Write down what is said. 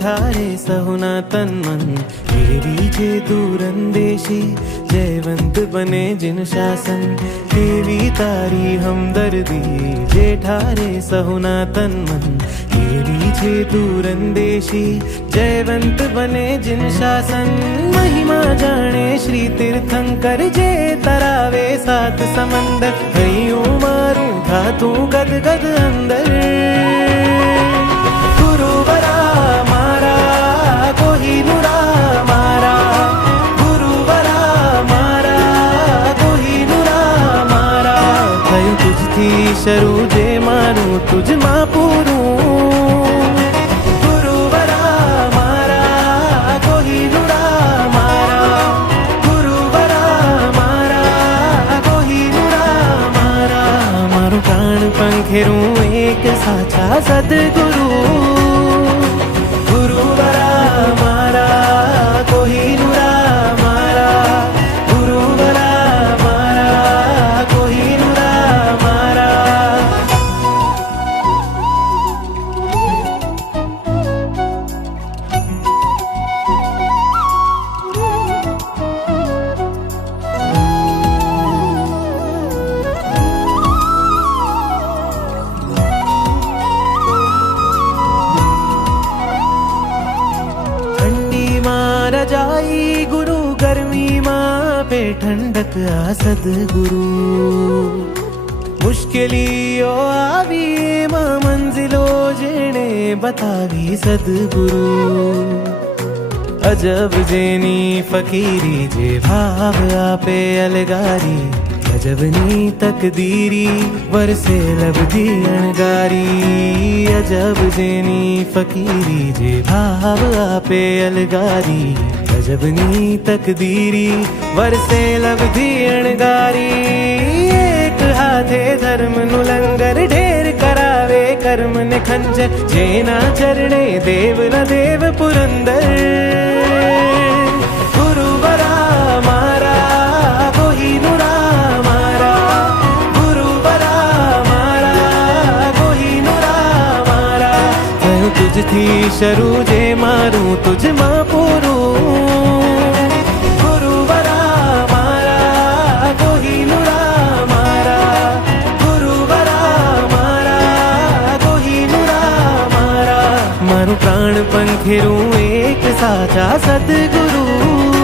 ठारे सहुना तन मन केवी जे दूर अंदेशी जयवंत बने जिन शासन केवी तारी हमदर्दी जे ठारे सहुना तन मन केवी जे दूर अंदेशी जयवंत बने जिन शासन महिमा जाने श्री तीर्थंकर जे तरावे सात समंदर हयूं मारूं धातू गद गद अंदर गुरुवरा मारा कोहिनूरा मारा गुरुवरा मारा कोहिनूरा मारा थयूं तुझथी शरू जे मारूं तुझ मां पूरूं पंखेरूं एक साचा सदगुरु गुरुवरा मारा कोहिनूरा मारा गुरुवरा मारा कोहिनूरा मारा रजाई गुरु गर्मी मां पे ठंडक आ सदगुरु मुश्किलियों आवी मां मंजिलो जेने बतावी सदगुरु अजब जेनी फकीरी जे भाव आपे अलगारी अजबनी तकदीरी वरसे लबधी अणगारी अजब जेनी फकीरी जे भाव आपे अलगारी अजबनी तकदीरी वरसे लबधी अणगारी एक हाथे धर्म नु लंगर ढेर करावे कर्म ने खंजर जेना चरणे देव न देव पुरंदर गुरुवरा मारा कोहिनूरा तुझथी शरू जे मारूं तुझ मां पूरूं गुरुवरा मारा कोहिनूरा मारा गुरुवरा मारा कोहिनूरा मारा मारू प्राण पंखेरूं एक साचा सदगुरु